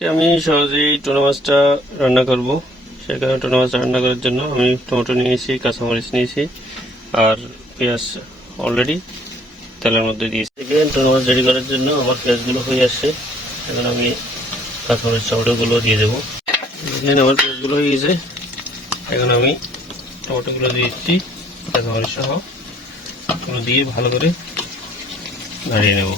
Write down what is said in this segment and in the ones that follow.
আমি সহজেই টোনা মাছটা রান্না করব। সেখানে টোনা মাছ রান্না করার জন্য আমি টমেটো নিয়েছি, কাঁচামরিচ নিয়েছি, আর পেঁয়াজ অলরেডি তেলের মধ্যে দিয়েছি। এখানে টোনা মাছ রেডি করার জন্য আমার পেঁয়াজগুলো হয়ে আসছে। এখন আমি কাঁচামরিচ, টমেটোগুলো দিয়ে দেবো। এখানে আমার পেঁয়াজগুলো হয়ে গেছে। এখন আমি টমেটোগুলো দিয়ে দিচ্ছি, কাঁচামরিচ সহ। দিয়ে ভালো করে নাড়িয়ে নেব।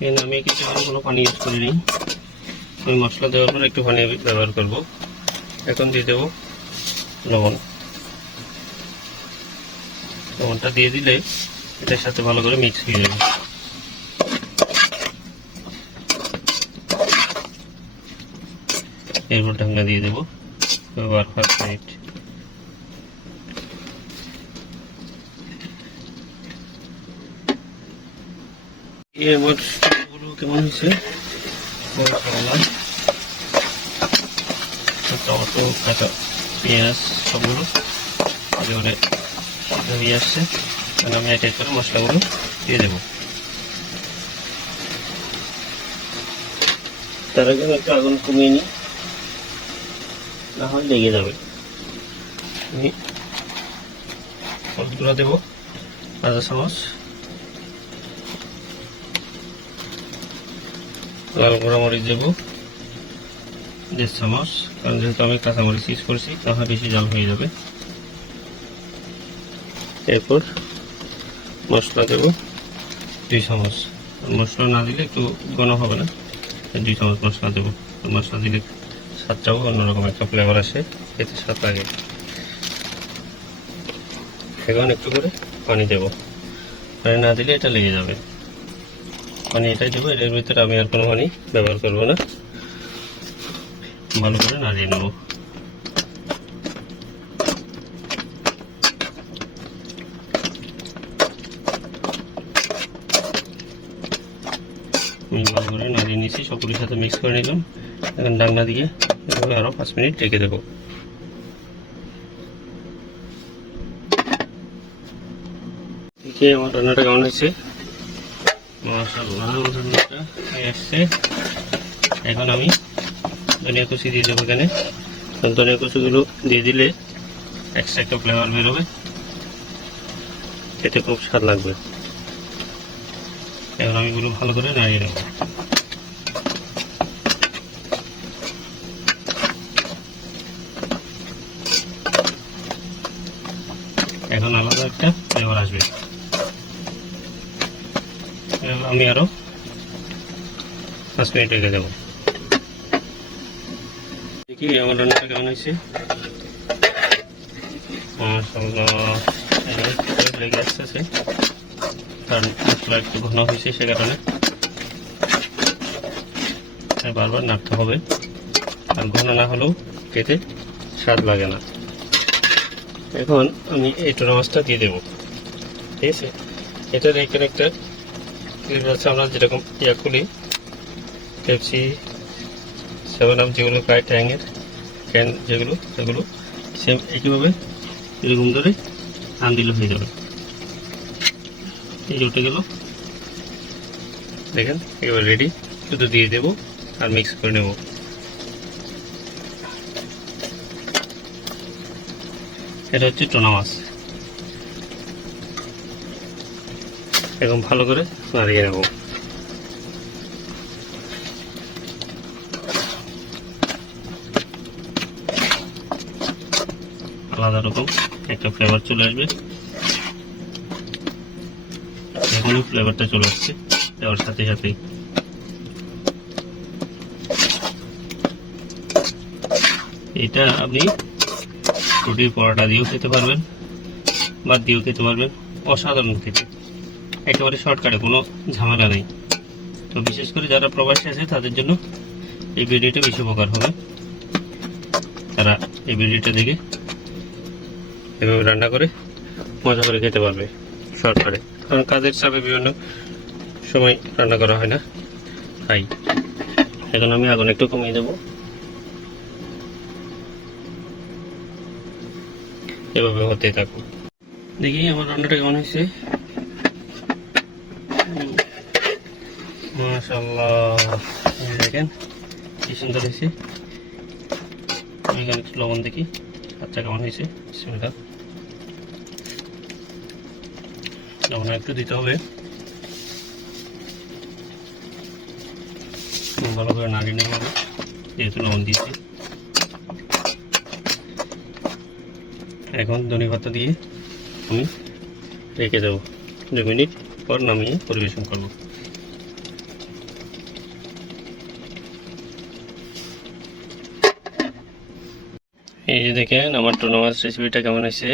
এখানে আমি কিছু কোনো পানি ইউজ করিনি আমি মশলা দেওয়ার পর একটু পানি ব্যবহার করব। এখন দিয়ে দেবো লবণ। লবণটা দিয়ে দিলে এটার সাথে ভালো করে মিক্স হয়ে যাবে। এরপর ঢাকনা দিয়ে দেবো। আবার পাঁচ মিনিট কেমন হয়েছে। টমেটো কাঁচা পেঁয়াজ সবগুলো একেবারে সিদ্ধ হয়ে আসছে। আমি এক এক করে মশলাগুলো দিয়ে দেবো। তার আগে একটু আগুন কমিয়ে নিই না হয় লেগে যাবে। আমি হলুদগুলো দেবো আধা চামচ লাল গুঁড়া মরিচ দেবো। দেড় চামচ, কারণ যেহেতু আমি কাঁচা মরিচ ইউজ করছি, তাহলে বেশি জল হয়ে যাবে। এরপর মশলা দেবো। দুই চামচ। মশলা না দিলে একটু ঘন হবে না। দুই চামচ মশলা দেবো। মশলা দিলে স্বাদটাও অন্যরকম, একটা ফ্লেভার আসে। এতে স্বাদ লাগে। এখন একটু করে পানি দেবো। পানি না দিলে এটা লেগে যাবে। পানি এটাই দেবো, এটার ভিতরে আমি আর কোনো পানি ব্যবহার করব না। ভালো করে নাড়িয়ে নেব। ভালো করে নাড়িয়ে সাথে মিক্স করে নিলাম। এখন ডাকনা দিয়ে এভাবে আরও পাঁচ মিনিট রেখে দেবো। আমার রান্নাটা কেমন হয়েছে? হয়ে আসছে এখন আমি ধনিয়া কুচি দিয়ে দেবো এখানে ধনিয়া কুচিগুলো দিয়ে দিলে একটা ফ্লেভার বেরোবে খেতে খুব স্বাদ লাগবে এখন আমি ভালো করে নাড়িয়ে নেব এখন আলাদা একটা ফ্লেভার আসবে। আমি আরও পাঁচ মিনিট রেখে দেবো। দেখি আমার রান্নাটা কেমন হয়েছে। লেগে আসতেছে কারণ একটু ঘন হয়েছে সে কারণে। তাই বারবার নাড়তে হবে। আর ঘন না হলেও খেতে স্বাদ লাগে না। এখন আমি এই টোনা মাছটা দিয়ে দেবো। ঠিক আছে? এটার এখানে একটা ক্লিপ আছে আমরা যেরকম ইয়া খুলি পেপসি সেভেন আপ যেগুলো খায় ট্যাঙের ক্যান যেগুলো, সেগুলো সেম একইভাবে এরকম ধরে আন দিলে হয়ে যাবে। এই উঠে গেল। দেখেন এবার রেডি শুধু দিয়ে দেবো আর মিক্স করে নেব। এটা হচ্ছে টোনা মাছ। এখন ভালো করে নাড়িয়ে নেব। আলাদা রকম একটা ফ্লেভার চলে আসবে। এখনই ফ্লেভারটা চলে আসছে দেওয়ার সাথে সাথেই। এটা আপনি রুটির পরোটা দিয়েও খেতে পারবেন, বা দিয়েও খেতে পারবেন, অসাধারণ খেতে। একেবারে শর্টকাটে কোনো ঝামেলা নেই। তো বিশেষ করে যারা প্রবাসী আছে, তাদের জন্য এই ভিডিওটা বেশি উপকার হবে। তারা এই ভিডিওটা দেখে এভাবে রান্না করে মজা করে খেতে পারবে শর্টকাটে কারণ কাজের চাপে বিভিন্ন সময় রান্না করা হয় না। তাই এখন আমি আগুন একটু কমিয়ে দেবো। এভাবে হতে থাকুক। দেখি আমার রান্নাটা কেমন হয়েছে। মাশাল্লাহ দেখেন কি সুন্দর হয়েছে আমি একটু লবণ দেখি আচ্ছা কেমন হয়েছে? বিসমিল্লাহ। লবণ একটু দিতে হবে। ভালো করে নেব আমি, যেহেতু লবণ দিয়েছি। এখন ধনে পাতা দিয়ে আমি রেখে দেবো। দু মিনিট পর নামিয়ে পরিবেশন করব। এই যে দেখেন, আমার টুনো মাছ রেসিপিটা কেমন হয়েছে?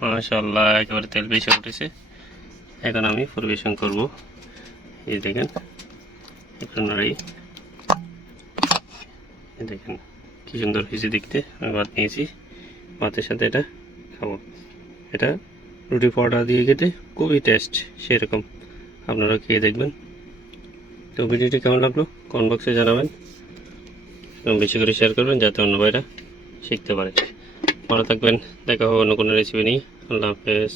মাশাল্লাহ একেবারে তেল বেশি উঠেছে। এখন আমি পরিবেশন করব। এই দেখেন, একটু নাড়ি দেখেন, কি সুন্দর হয়েছে দেখতে। আমি ভাত নিয়েছি। ভাতের সাথে এটা খাব। এটা রুটি পরোটা দিয়ে খেতে খুবই টেস্ট সেরকম। আপনারা খেয়ে দেখবেন। তো ভিডিওটি কেমন লাগল? কমেন্ট বক্সে জানাবেন। এবং বেশি করে শেয়ার করবেন, যাতে অন্য ভাইরা শিখতে পারে ভালো থাকবেন। দেখা হবে অন্য কোনো রেসিপি নিয়ে। আল্লাহ হাফেজ।